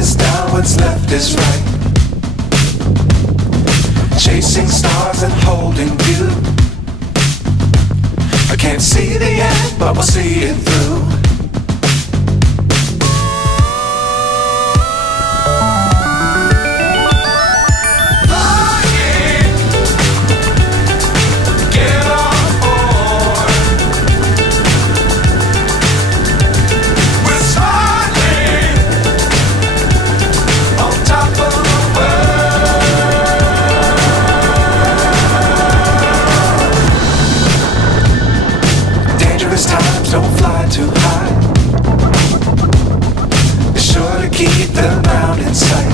is down, what's left is right. Chasing stars and holding you. I can't see the end, but we'll see it through. Don't fly too high. Be sure to keep the ground in sight.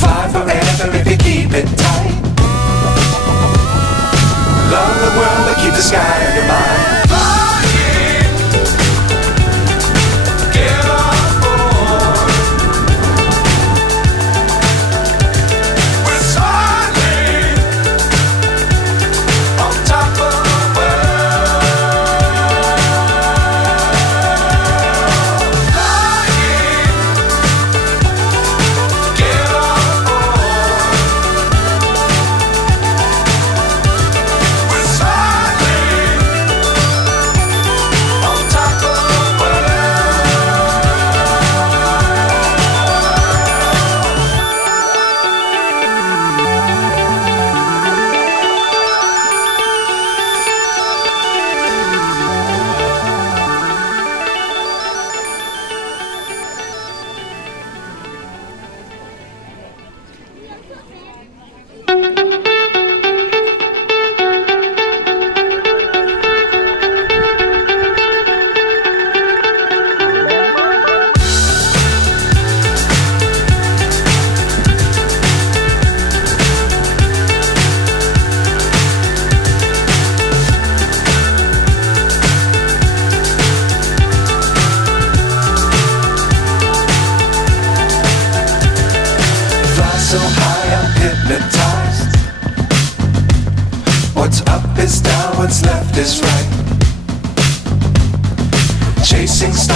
Fly forever if you keep it tight. Love the world but keep the sky on your mind. Flying, get on board. We're soaring on top of so high I'm hypnotized. What's up is down, what's left is right. Chasing stars.